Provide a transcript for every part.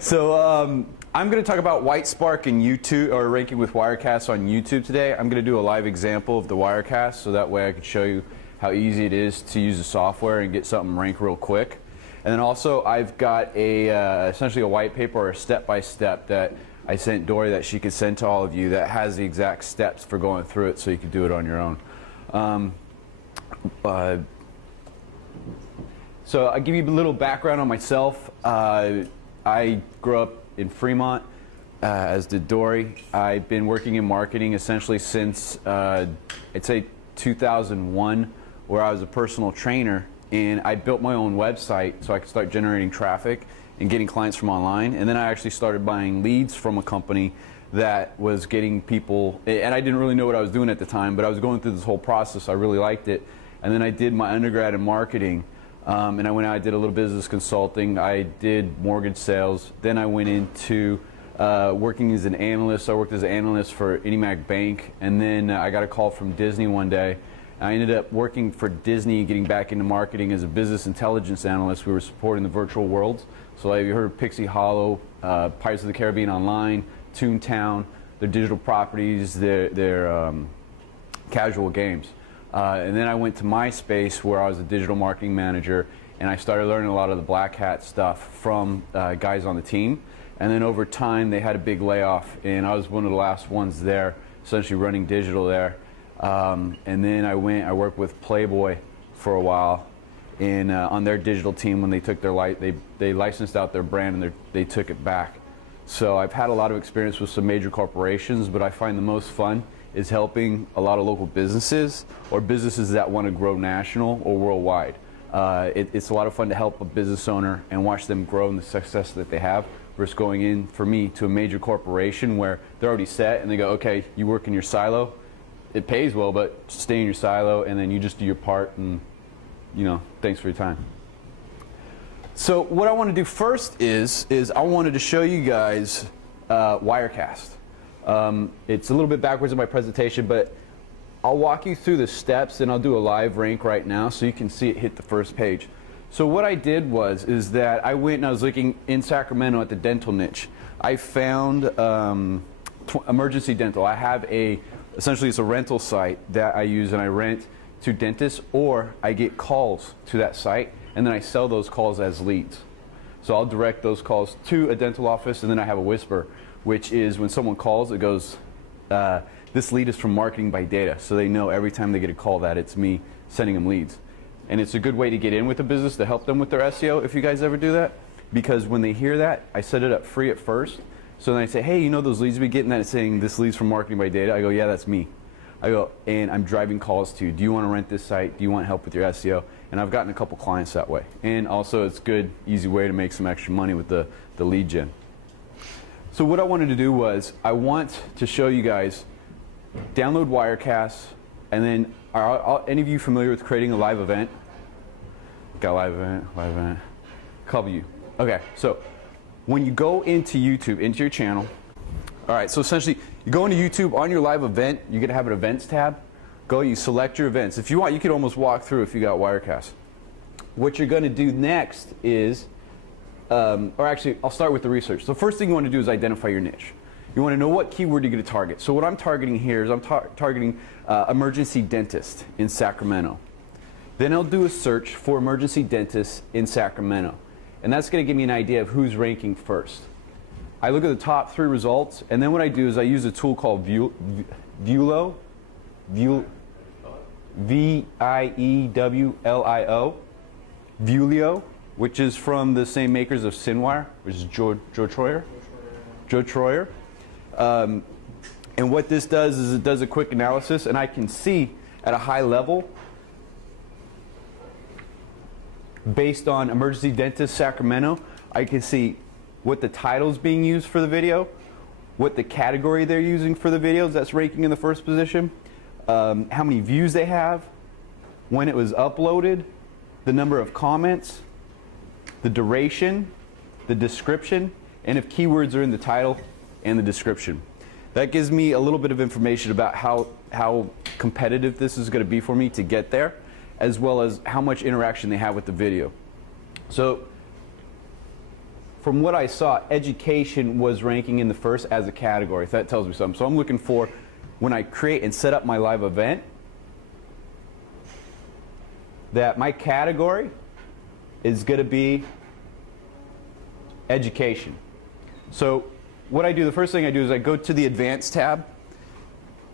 So I'm going to talk about Whitespark and YouTube, or ranking with Wirecast on YouTube today. I'm going to do a live example of the Wirecast, so that way I can show you how easy it is to use the software and get something ranked real quick. And then also I've got a essentially a white paper or a step-by-step that I sent Dory that she could send to all of you that has the exact steps for going through it, so you can do it on your own. So I'll give you a little background on myself. I grew up in Fremont, as did Dory. I've been working in marketing essentially since I'd say 2001, where I was a personal trainer, and I built my own website so I could start generating traffic and getting clients from online. And then I actually started buying leads from a company that was getting people, and I didn't really know what I was doing at the time, but I was going through this whole process. I really liked it. And then I did my undergrad in marketing. And I went out, I did a little business consulting, I did mortgage sales, then I went into working as an analyst. I worked as an analyst for IndyMac Bank, and then I got a call from Disney one day. I ended up working for Disney, getting back into marketing as a business intelligence analyst. We were supporting the virtual worlds. So have you heard of Pixie Hollow, Pirates of the Caribbean Online, Toontown, their digital properties, their casual games. And then I went to MySpace, where I was a digital marketing manager, and I started learning a lot of the black hat stuff from guys on the team. And then over time, they had a big layoff, and I was one of the last ones there, essentially running digital there. And then I worked with Playboy for a while, and on their digital team when they took their they licensed out their brand and they took it back. So I've had a lot of experience with some major corporations, but I find the most fun is helping a lot of local businesses or businesses that want to grow national or worldwide. It's a lot of fun to help a business owner and watch them grow in the success that they have versus going in, for me, to a major corporation where they're already set and they go, okay, you work in your silo, it pays well, but stay in your silo and then you just do your part and, you know, thanks for your time. So what I want to do first is I wanted to show you guys Wirecast. It's a little bit backwards in my presentation, but I'll walk you through the steps and I'll do a live rank right now so you can see it hit the first page. So what I did is that I went and I was looking in Sacramento at the dental niche. I found emergency dental. I have essentially it's a rental site that I use, and I rent to dentists, or I get calls to that site and then I sell those calls as leads. So I'll direct those calls to a dental office, and then I have a whisper, which is when someone calls, it goes, this lead is from Marketing by Data. So they know every time they get a call that it's me sending them leads. And it's a good way to get in with the business to help them with their SEO, if you guys ever do that. Because when they hear that, I set it up free at first. So then I say, hey, you know those leads we get, and that it's saying this lead's from Marketing by Data? I go, yeah, that's me. I go, and I'm driving calls to, do you want to rent this site? Do you want help with your SEO? And I've gotten a couple clients that way. And also it's a good, easy way to make some extra money with the lead gen. So what I wanted to do was, I want to show you guys, download Wirecast, and then are any of you familiar with creating a live event? Got a live event, a couple of you. Okay, so when you go into YouTube, into your channel, all right, so essentially you go into YouTube, on your live event, you're gonna have an events tab. Go, you select your events. If you want, you could almost walk through if you got Wirecast. What you're gonna do next is, or actually, I'll start with the research. The first thing you want to do is identify your niche. You want to know what keyword you're going to target. So what I'm targeting here is I'm targeting emergency dentist in Sacramento. Then I'll do a search for emergency dentist in Sacramento. And that's going to give me an idea of who's ranking first. I look at the top 3 results, and then what I do is I use a tool called Viewlio, V-I-E-W-L-I-O, Viewlio, which is from the same makers of Cinewire, which is Joe Troyer. And what this does is it does a quick analysis, and I can see at a high level, based on emergency dentist Sacramento, I can see what the title's being used for the video, what the category they're using for the videos that's ranking in the first position, how many views they have, when it was uploaded, the number of comments, the duration, the description, and if keywords are in the title and the description. That gives me a little bit of information about how competitive this is going to be for me to get there, as well as how much interaction they have with the video. So from what I saw, education was ranking in the first as a category. So that tells me something. So I'm looking for, when I create and set up my live event, that my category is going to be education. So what I do, the first thing I do is I go to the advanced tab.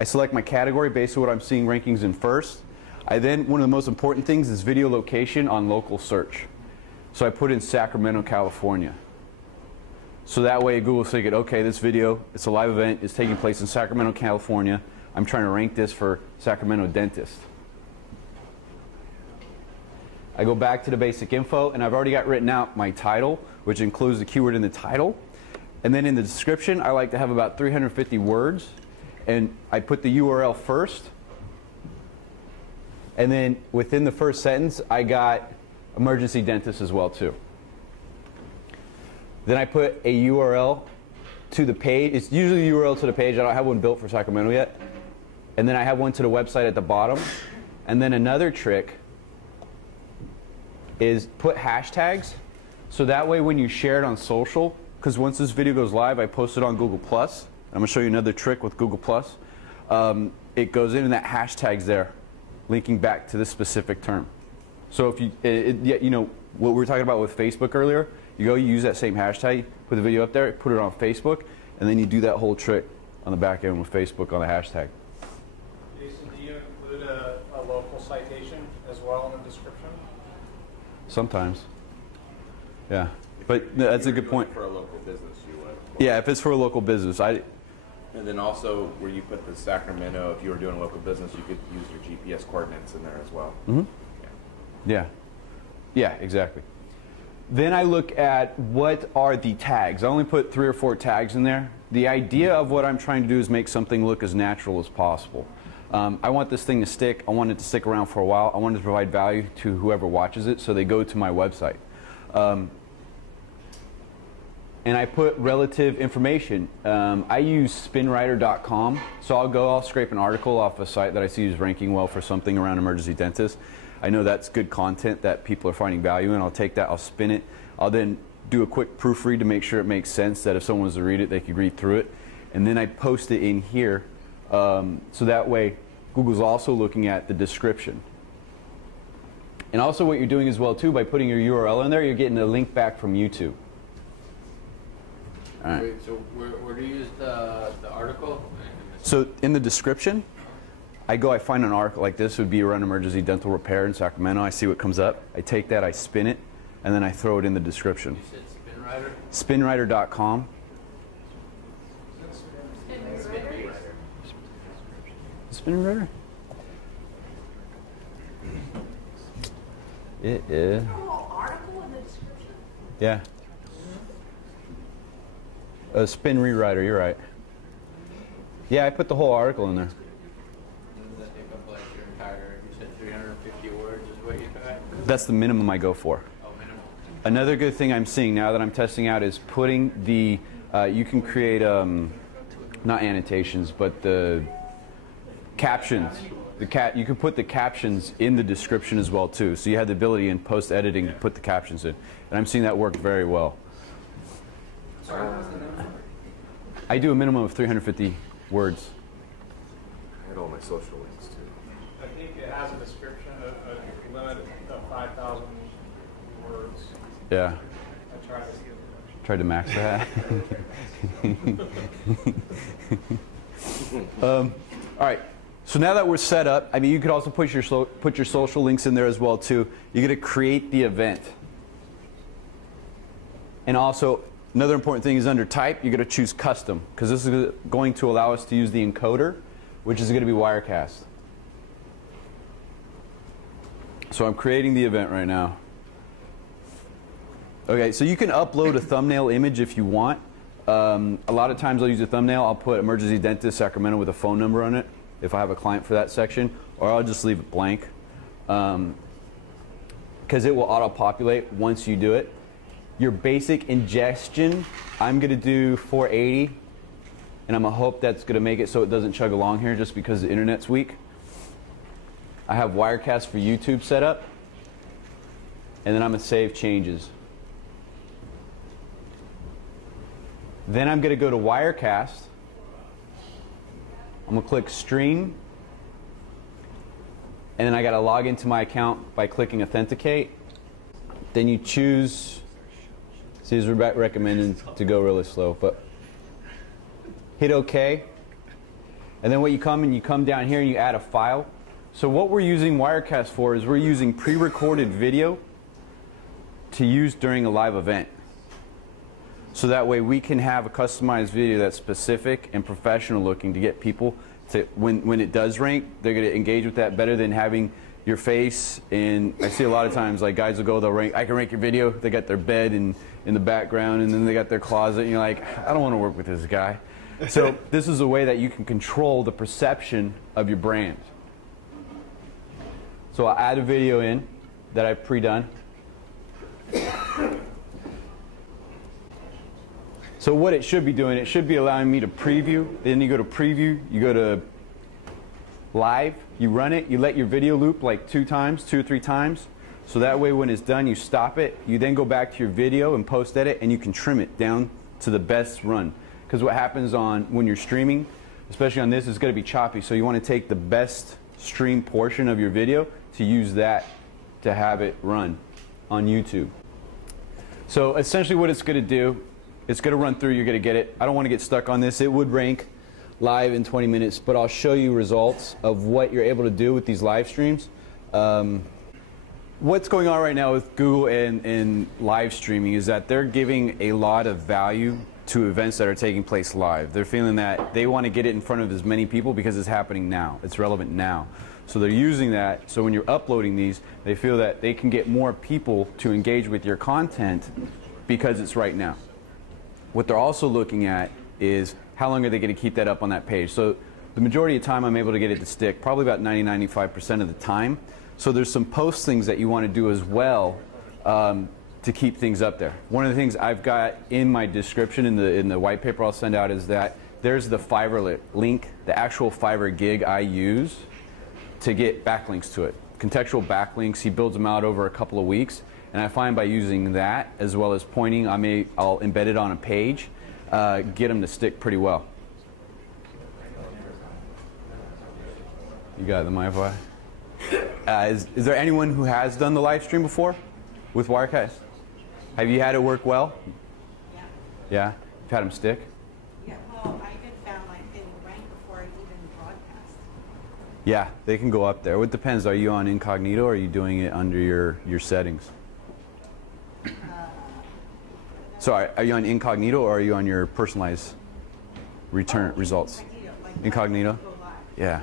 I select my category based on what I'm seeing rankings in first. I then, one of the most important things is video location on local search. So I put in Sacramento, California. So that way Google's thinking, okay, this video, it's a live event, it's taking place in Sacramento, California. I'm trying to rank this for Sacramento dentist. I go back to the basic info, and I've already got written out my title, which includes the keyword in the title. And then in the description, I like to have about 350 words. And I put the URL first. And then within the first sentence, I got emergency dentist as well, too. Then I put a URL to the page. It's usually the URL to the page. I don't have one built for Sacramento yet. And then I have one to the website at the bottom. And then another trick is put hashtags. So that way when you share it on social, because once this video goes live, I post it on Google+. I'm going to show you another trick with Google+. It goes in and that hashtag's there, linking back to this specific term. So if you, you know, what we were talking about with Facebook earlier, you use that same hashtag, put the video up there, put it on Facebook, and then you do that whole trick on the back end with Facebook on the hashtag. Jason, do you include a local citation as well in the description? Sometimes. Yeah. But that's a good point. For a local business, you would. Yeah, if it's for a local business. And then also, where you put the Sacramento, if you were doing a local business, you could use your GPS coordinates in there as well. Mm-hmm. Yeah. Yeah, exactly. Then I look at what are the tags. I only put 3 or 4 tags in there. The idea of what I'm trying to do is make something look as natural as possible. I want this thing to stick. I want it to stick around for a while. I want it to provide value to whoever watches it, so they go to my website. And I put relative information. I use spinwriter.com, so I'll scrape an article off a site that I see is ranking well for something around emergency dentist. I know that's good content that people are finding value in. I'll take that, I'll spin it. I'll then do a quick proofread to make sure it makes sense, that if someone was to read it, they could read through it. And then I post it in here, so that way Google's also looking at the description. And also what you're doing as well too, by putting your URL in there, you're getting a link back from YouTube. All right. Wait, so where do you use the article? So in the description, I find an article like this would be around emergency dental repair in Sacramento. I see what comes up. I take that, I spin it, and then I throw it in the description. You said Spinwriter? Spinwriter.com. Spinwriter? It is. Article in the description? Yeah. A spin rewriter, you're right. Yeah, I put the whole article in there. Does that take up like your entire, you said 350 words is what you got? That's the minimum I go for. Oh, minimum. Another good thing I'm seeing now that I'm testing out is putting the, you can create, not annotations, but the captions. You can put the captions in the description as well too. So you have the ability in post-editing to put the captions in. And I'm seeing that work very well. I do a minimum of 350 words. I had all my social links too. I think it has a description, a limit of 5,000 words. Yeah. I tried to see it. Tried to max that. All right. So now that we're set up, I mean, you could also put your social links in there as well too. You're going to create the event. And also, another important thing is under type, you're going to choose custom, because this is going to allow us to use the encoder, which is going to be Wirecast. So I'm creating the event right now. Okay, so you can upload a thumbnail image if you want. A lot of times I'll use a thumbnail. I'll put emergency dentist Sacramento with a phone number on it if I have a client for that section, or I'll just leave it blank, because it will auto-populate once you do it. Your basic ingestion, I'm going to do 480, and I'm going to hope that's going to make it so it doesn't chug along here just because the internet's weak. I have Wirecast for YouTube set up, and then I'm going to save changes. Then I'm going to go to Wirecast. I'm going to click stream. And then I got to log into my account by clicking authenticate. Then you choose, see, it's recommended to go really slow, but hit OK. And then what you come down here and you add a file. So what we're using Wirecast for is we're using pre-recorded video to use during a live event. So that way we can have a customized video that's specific and professional looking to get people to, when it does rank, they're going to engage with that better than having your face. And I see a lot of times like guys will go, they'll rank, I can rank your video. They got their bed in the background and then they got their closet and you're like, I don't want to work with this guy. So this is a way that you can control the perception of your brand. So I'll add a video in that I've pre-done. So what it should be doing, it should be allowing me to preview. Then you go to preview, you go to live, you run it, you let your video loop like 2 or 3 times. So that way when it's done, you stop it. You then go back to your video and post edit and you can trim it down to the best run. Because what happens when you're streaming, especially on this, is going to be choppy. So you want to take the best stream portion of your video to use that to have it run on YouTube. So essentially what it's going to do, it's going to run through, you're going to get it. I don't want to get stuck on this. It would rank live in 20 minutes, but I'll show you results of what you're able to do with these live streams. What's going on right now with Google and live streaming is that they're giving a lot of value to events that are taking place live. They're feeling that they want to get it in front of as many people because it's happening now. It's relevant now. So they're using that. So when you're uploading these, they feel that they can get more people to engage with your content because it's right now. What they're also looking at is how long are they going to keep that up on that page. So the majority of the time I'm able to get it to stick, probably about 90–95% of the time. So there's some post things that you want to do as well to keep things up there. One of the things I've got in my description in the white paper I'll send out is that there's the Fiverr link, the actual Fiverr gig I use to get backlinks to it. Contextual backlinks, he builds them out over a couple of weeks. And I find by using that, as well as pointing, I'll embed it on a page, get them to stick pretty well. You got the Wi-Fi? Is there anyone who has done the live stream before with Wirecast? Have you had it work well? Yeah. Yeah? You've had them stick? Yeah, well, I even found like they would rank before I even broadcast. Yeah, they can go up there. It depends. Are you on Incognito or are you doing it under your settings? Sorry, are you on Incognito or are you on your personalized results? Incognito? Yeah.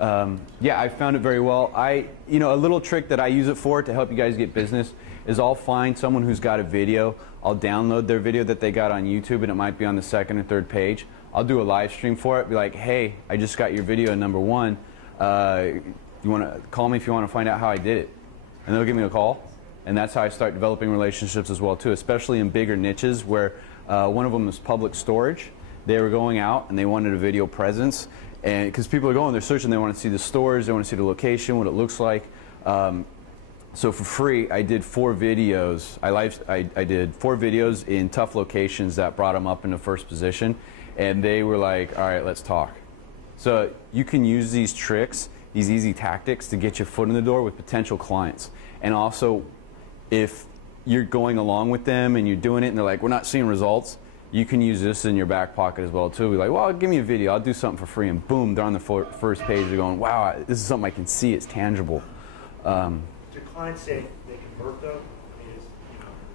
Yeah, I found it very well. A little trick that I use it for to help you guys get business is I'll find someone who's got a video. I'll download their video that they got on YouTube and it might be on the 2nd or 3rd page. I'll do a live stream for it. Be like, hey, I just got your video number 1. You want to call me if you want to find out how I did it. And they'll give me a call. And that's how I start developing relationships as well too, especially in bigger niches where one of them is public storage. They were going out and they wanted a video presence, and because people are going, they're searching, they want to see the storage, they want to see the location, what it looks like. So for free, I did 4 videos. I did 4 videos in tough locations that brought them up into 1st position, and they were like, all right, let's talk. So you can use these tricks, these easy tactics to get your foot in the door with potential clients. And also, if you're going along with them and you're doing it and they're like, we're not seeing results, you can use this in your back pocket as well too. Be like, well, give me a video, I'll do something for free, and boom, they're on the 1st page. They're going, wow, this is something I can see, it's tangible. Do clients say they convert though?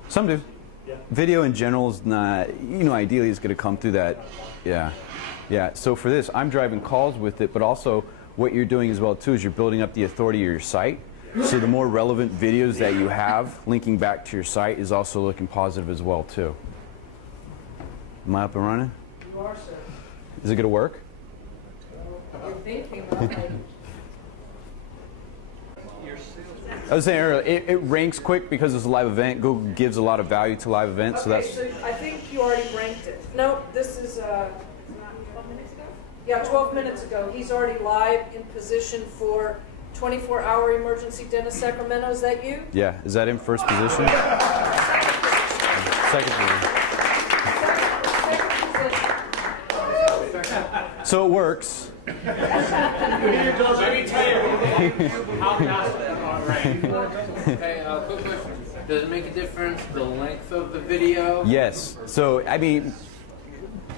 Some do. Yeah. Video in general is not, ideally it's going to come through that. Yeah. Yeah. So for this, I'm driving calls with it, but also what you're doing as well too is you're building up the authority of your site. So the more relevant videos that you have linking back to your site is also looking positive as well too. Am I up and running? You are, sir. Is it going to work? You're thinking about it. I was saying earlier, it ranks quick because it's a live event. Google gives a lot of value to live events, so that's. So I think you already ranked it. No, this is 12 minutes ago? yeah, 12 minutes ago. He's already live in position for 24-hour emergency dentist Sacramento. Is that you? Yeah. Is that in 1st position? 2nd position. So it works. Let me tell you how fast they are rank. Okay, quick question. Does it make a difference the length of the video? Yes. So, I mean,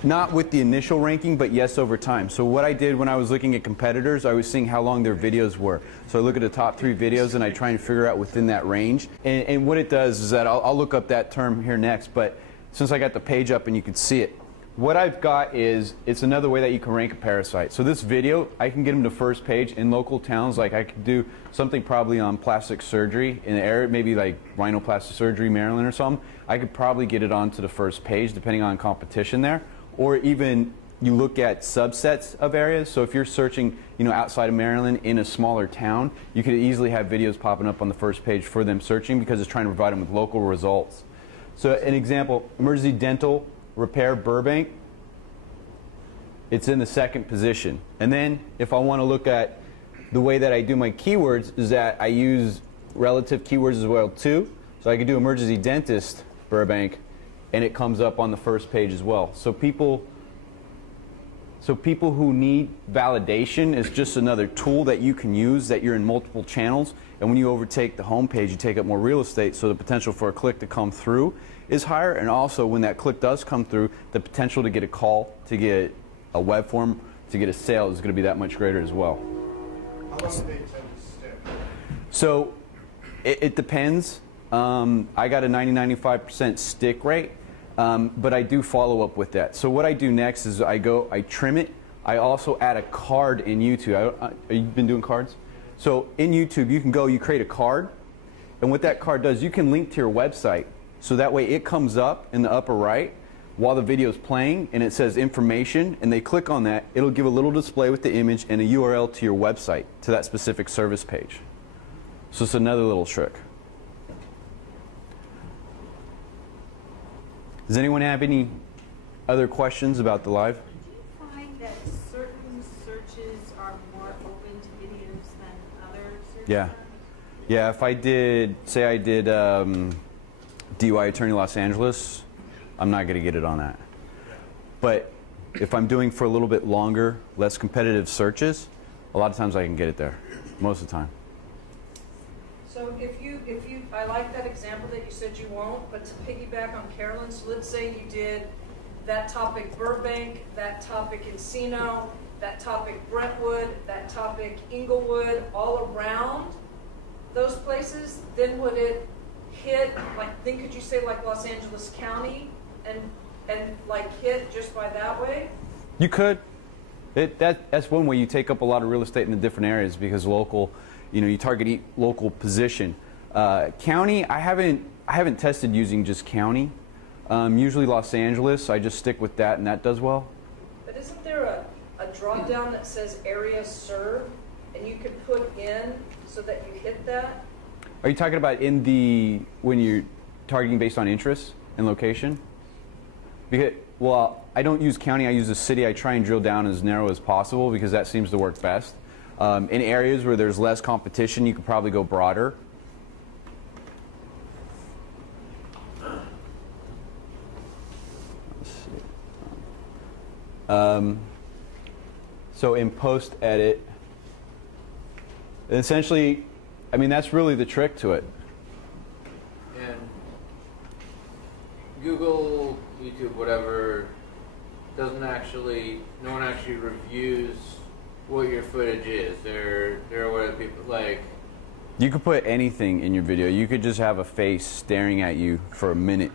not with the initial ranking, but yes, over time. So what I did when I was looking at competitors, I was seeing how long their videos were. So I look at the top 3 videos and I try and figure out within that range. And what it does is that I'll look up that term here next, but since I got the page up and you can see it, what I've got is, it's another way that you can rank a parasite. So this video, I can get them to first page in local towns. Like I could do something probably on plastic surgery in the area, maybe like rhinoplasty surgery, Maryland or something. I could probably get it onto the first page depending on competition there. Or even you look at subsets of areas. So if you're searching, you know, outside of Maryland in a smaller town, you could easily have videos popping up on the first page for them searching because it's trying to provide them with local results. So an example, emergency dental repair Burbank, it's in the 2nd position. And then if I want to look at the way that I do my keywords is that I use relative keywords as well too. So I could do emergency dentist Burbank and it comes up on the first page as well. So people who need validation is just another tool that you can use, that you're in multiple channels, and when you overtake the home page, you take up more real estate, so the potential for a click to come through is higher, and also when that click does come through, the potential to get a call, to get a web form, to get a sale is going to be that much greater as well. How long do they tend to stick? So it depends. I got a 90-95% stick rate. But I do follow up with that. So what I do next is I trim it. I also add a card in YouTube. You've been doing cards? So in YouTube, you can go, you create a card, and what that card does, you can link to your website. So that way it comes up in the upper right while the video is playing, and it says information, and they click on that. It'll give a little display with the image and a URL to your website, to that specific service page. So it's another little trick. Does anyone have any other questions about the live? Do you find that certain searches are more open to videos than other searches? Yeah. Yeah, if I did, say I did DUI Attorney Los Angeles, I'm not going to get it on that. But if I'm doing for a little bit longer, less competitive searches, a lot of times I can get it there, most of the time. So I like that example that you said you won't, but to piggyback on Carolyn's, so let's say you did that topic Burbank, that topic Encino, that topic Brentwood, that topic Inglewood, all around those places, then would it hit, like, then could you say like Los Angeles County and like hit just by that way? You could. That's one way you take up a lot of real estate in the different areas because local, you know, you target local position. County, I haven't tested using just county. Usually Los Angeles, I just stick with that, and that does well. But isn't there a drop down that says area served, and you could put in so that you hit that? Are you talking about in the when you're targeting based on interest and location? Because, well, I don't use county. I use the city. I try and drill down as narrow as possible because that seems to work best. In areas where there's less competition, you could probably go broader. So in post edit, essentially, I mean, that's really the trick to it. And Google, YouTube, whatever, doesn't actually, no one actually reviews what your footage is. There are what people like. You could put anything in your video. You could just have a face staring at you for a minute.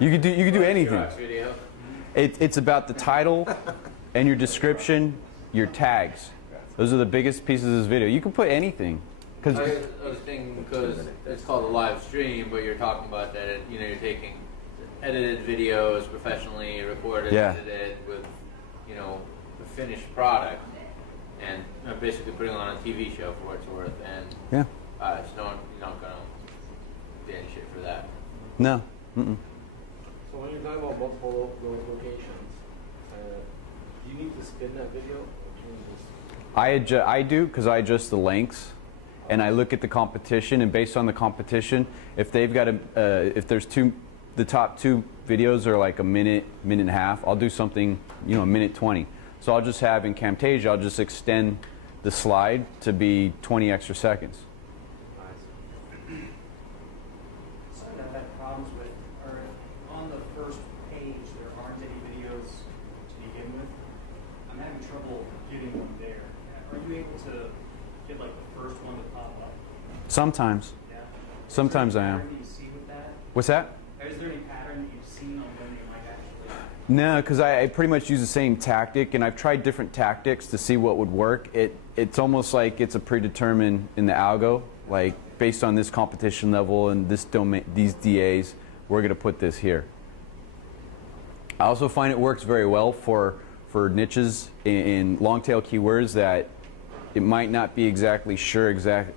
You could do anything. Video. It's about the title and your description, your tags. Those are the biggest pieces of this video. You can put anything. I was thinking because it's called a live stream, but you're talking about that, you know, you're taking edited videos, professionally recorded, yeah, edited with, you know, the finished product, and basically putting on a TV show for what it's worth, and yeah, it's you're not gonna get any shit for that. No. Mm-mm. So when you're talking about multiple locations, do you need to spin that video? Or can you just... I do, because I adjust the lengths, and I look at the competition, and based on the competition, if they've got if there's two the top 2 videos are like a minute, minute and a half. I'll do something, you know, a minute 20. So I'll just have in Camtasia, I'll just extend the slide to be 20 extra seconds. Something I've had problems with are on the first page there aren't any videos to begin with. I'm having trouble getting them there. Are you able to get like the first one to pop up? Sometimes. Yeah. Sometimes I am. Do you see with that? What's that? Is there any pattern that you've seen on when they might actually? No, because I pretty much use the same tactic, and I've tried different tactics to see what would work. It's almost like it's a predetermined in the algo, like based on this competition level and this domain, these DAs, we're going to put this here. I also find it works very well for niches in long tail keywords that it might not be exactly sure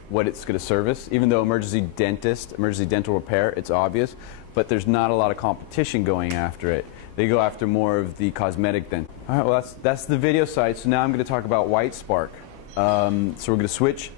what it's going to service. Even though emergency dentist, emergency dental repair, it's obvious, but there's not a lot of competition going after it. They go after more of the cosmetic then. All right, well that's the video site. So now I'm going to talk about White Spark. So we're going to switch